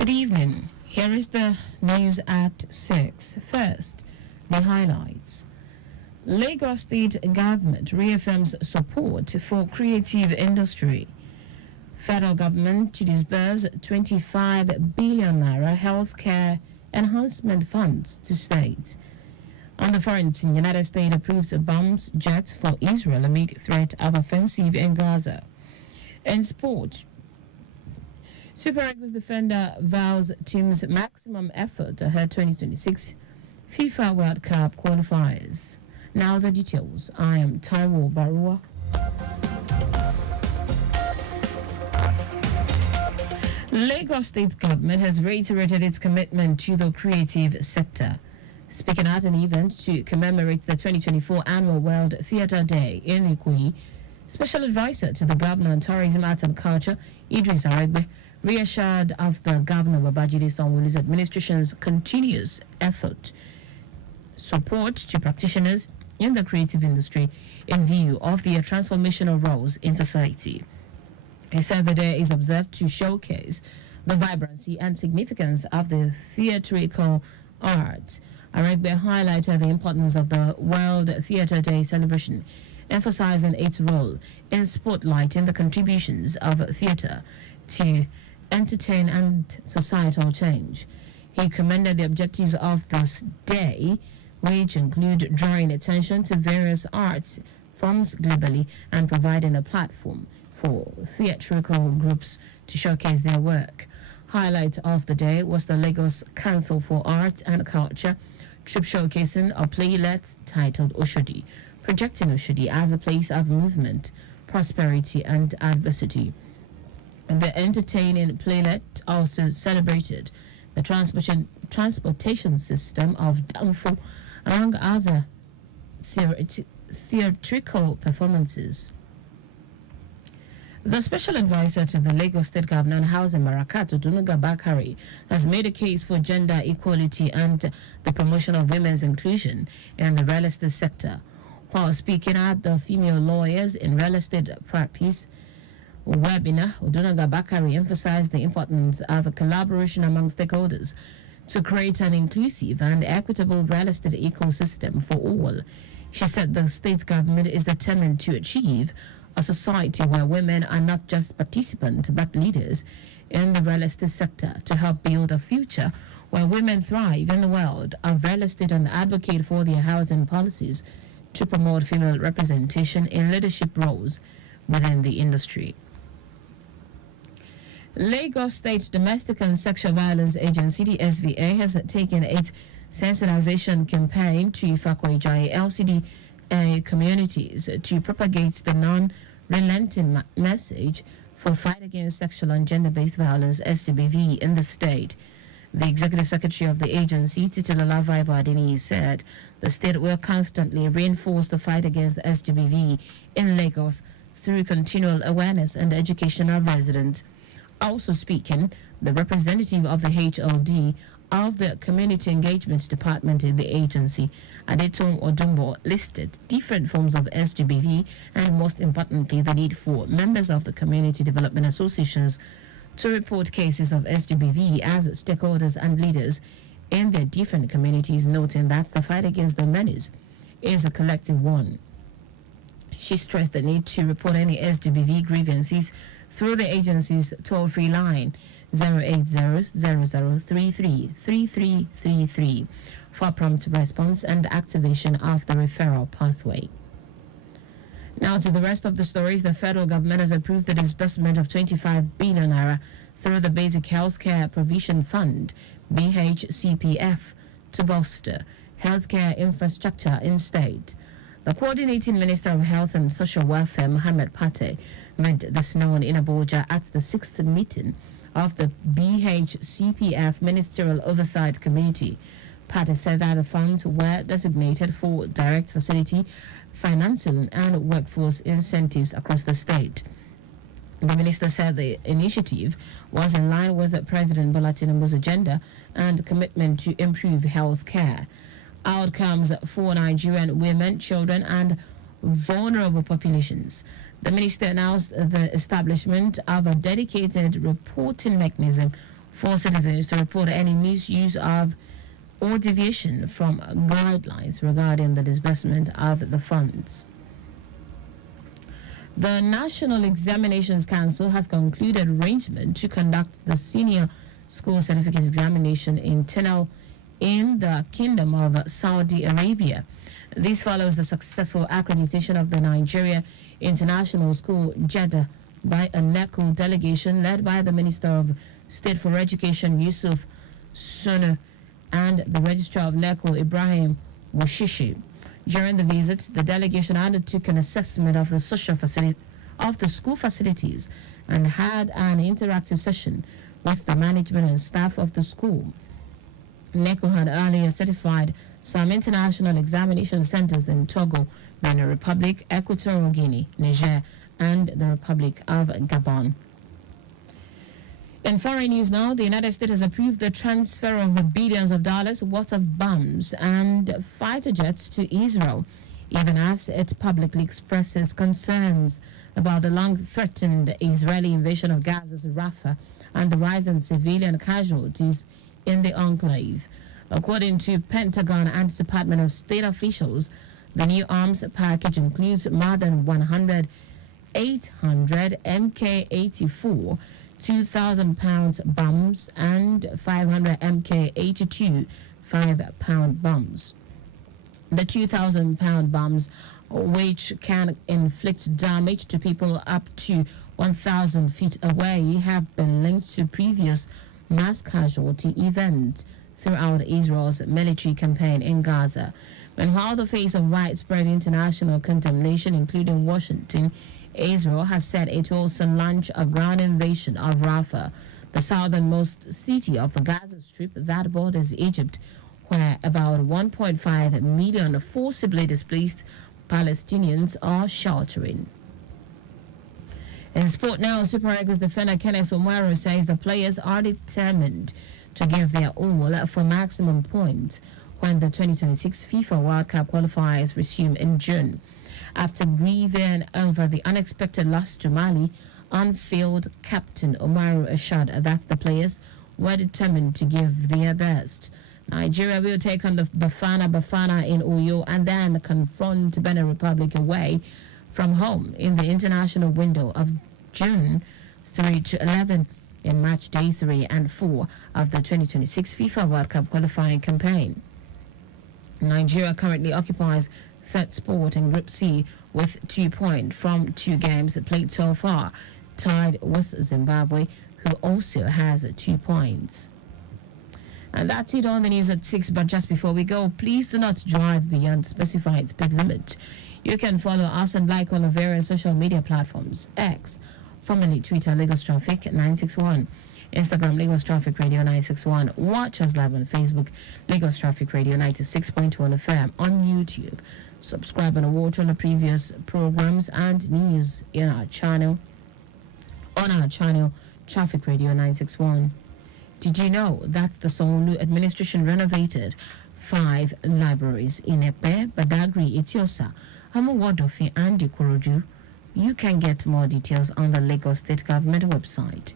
Good evening. Here is the news at 6. First, the highlights. Lagos State Government reaffirms support for creative industry. Federal government to disburse 25 billion naira healthcare enhancement funds to states. On the front, United States approves bombs jets for Israel amid threat of offensive in Gaza. In sport, Super Eagles defender vows team's maximum effort ahead 2026 FIFA World Cup qualifiers. Now the details. I am Taiwo Baruwa. Lagos State Government has reiterated its commitment to the creative sector. Speaking at an event to commemorate the 2024 Annual World Theatre Day in Ikoyi, Special Advisor to the Governor on Tourism, Arts and Culture, Idris Aregbe, reassured of the Governor Babajide Sanwo-Olu's administration's continuous effort support to practitioners in the creative industry in view of their transformational roles in society. He said the day is observed to showcase the vibrancy and significance of the theatrical arts. Aregbe highlighted the importance of the World Theatre Day celebration, emphasizing its role in spotlighting the contributions of theatre to entertain and societal change. He commended the objectives of this day, which include drawing attention to various arts forms globally and providing a platform for theatrical groups to showcase their work. Highlight of the day was the Lagos Council for Art and Culture trip showcasing a playlet titled Oshodi, projecting Oshodi as a place of movement, prosperity, and adversity. The entertaining playlet also celebrated the transportation system of Danfo, among other theatrical performances. The Special Advisor to the Lagos State Governor on Housing, Marakato Dunuga Bakari, has made a case for gender equality and the promotion of women's inclusion in the real estate sector. While speaking at the Female Lawyers in Real Estate Practice webinar, Odunaga Bakari emphasized the importance of a collaboration among stakeholders to create an inclusive and equitable real estate ecosystem for all. She said the state government is determined to achieve a society where women are not just participants but leaders in the real estate sector to help build a future where women thrive in the world of real estate and advocate for their housing policies to promote female representation in leadership roles within the industry. Lagos State Domestic and Sexual Violence Agency, the SVA, has taken its sensitization campaign to Ifako-Ijaye LCD communities to propagate the non-relenting message for fight against sexual and gender-based violence (SDBV) in the state. The executive secretary of the agency, Titulola Vaivo Adeni, said the state will constantly reinforce the fight against SDBV in Lagos through continual awareness and education of residents. Also speaking, the representative of the HLD of the Community Engagement Department in the agency, Adeton Odumbo, listed different forms of SGBV and most importantly the need for members of the community development associations to report cases of SGBV as stakeholders and leaders in their different communities, noting that the fight against the menace is a collective one. She stressed the need to report any SGBV grievances through the agency's toll-free line 080-0033-3333 for prompt response and activation of the referral pathway. Now to the rest of the stories. The federal government has approved the disbursement of 25 billion naira through the Basic Healthcare Provision Fund, BHCPF, to bolster healthcare infrastructure in state. The coordinating Minister of Health and Social Welfare, Mohammed Pate, read this known in Abuja at the 6th meeting of the BHCPF Ministerial Oversight Committee. Pate said that the funds were designated for direct facility financing and workforce incentives across the state. The minister said the initiative was in line with President Bola Tinubu's agenda and commitment to improve health care. Outcomes for Nigerian women, children, and vulnerable populations. The minister announced the establishment of a dedicated reporting mechanism for citizens to report any misuse of or deviation from guidelines regarding the disbursement of the funds. The National Examinations Council has concluded arrangement to conduct the Senior School Certificate Examination internal in the Kingdom of Saudi Arabia. This follows the successful accreditation of the Nigeria International School, Jeddah, by a NECO delegation led by the Minister of State for Education, Yusuf Sunu, and the Registrar of NECO, Ibrahim Washishi. During the visit, the delegation undertook an assessment of the school facilities and had an interactive session with the management and staff of the school. NECO had earlier certified some international examination centers in Togo, Benin Republic, Equatorial Guinea, Niger, and the Republic of Gabon. In foreign news now, the United States has approved the transfer of billions of dollars worth of bombs and fighter jets to Israel, even as it publicly expresses concerns about the long-threatened Israeli invasion of Gaza's Rafah and the rise in civilian casualties in the enclave. According to Pentagon and Department of State officials, the new arms package includes more than 800 Mk-84 2,000-pound bombs and 500 Mk-82 5-pound bombs. The 2,000-pound bombs, which can inflict damage to people up to 1,000 feet away, have been linked to previous mass casualty events throughout Israel's military campaign in Gaza. Meanwhile, the face of widespread international condemnation, including Washington, Israel has said it will also launch a ground invasion of Rafah, the southernmost city of the Gaza Strip that borders Egypt, where about 1.5 million forcibly displaced Palestinians are sheltering. In sport now, Super Eagles defender Kenneth Omaro says the players are determined to give their all for maximum points when the 2026 FIFA World Cup qualifiers resume in June. After grieving over the unexpected loss to Mali, on-field captain Omaro assured that the players were determined to give their best. Nigeria will take on the Bafana in Uyo and then confront Benin Republic away from home in the international window of June 3 to 11 in match day 3 and 4 of the 2026 FIFA World Cup qualifying campaign. Nigeria currently occupies third spot in Group C with 2 points from 2 games played so far, tied with Zimbabwe, who also has 2 points. And that's it on the news at 6. But just before we go, please do not drive beyond specified speed limit. You can follow us and like all the various social media platforms: X, formerly Twitter, Lagos Traffic 961. Instagram, Lagos Traffic Radio 961. Watch us live on Facebook, Lagos Traffic Radio 96.1 FM. On YouTube, subscribe and watch all the previous programs and news in our channel, on our channel, Traffic Radio 961. Did you know that the Sanwo-Olu administration renovated 5 libraries in Epe, Badagry, Etiosa, Amuwodofi, and Ikorodu? You can get more details on the Lagos State Government website.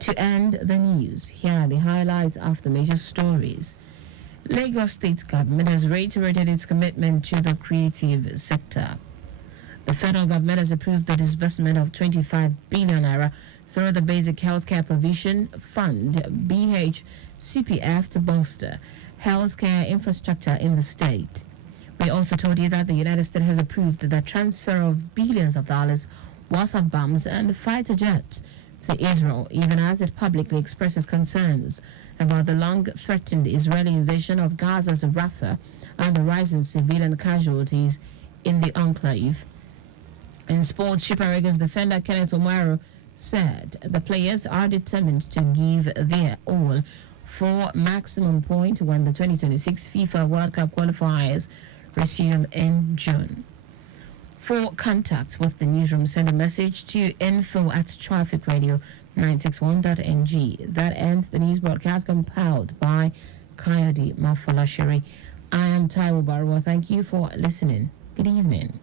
To end the news, here are the highlights of the major stories. Lagos State Government has reiterated its commitment to the creative sector. The federal government has approved the disbursement of 25 billion naira through the Basic Healthcare Provision Fund, BHCPF, to bolster healthcare infrastructure in the state. We also told you that the United States has approved the transfer of billions of dollars worth of bombs and fighter jets to Israel, even as it publicly expresses concerns about the long-threatened Israeli invasion of Gaza's Rafah and the rise in civilian casualties in the enclave. In sports, Super Eagles defender Kenneth Omaro said the players are determined to give their all for maximum point when the 2026 FIFA World Cup qualifiers resume in June. For contact with the newsroom, send a message to info@trafficradio961.ng. That ends the news broadcast compiled by Coyote Mafolashiri. I am Taiwo Baruwa. Thank you for listening. Good evening.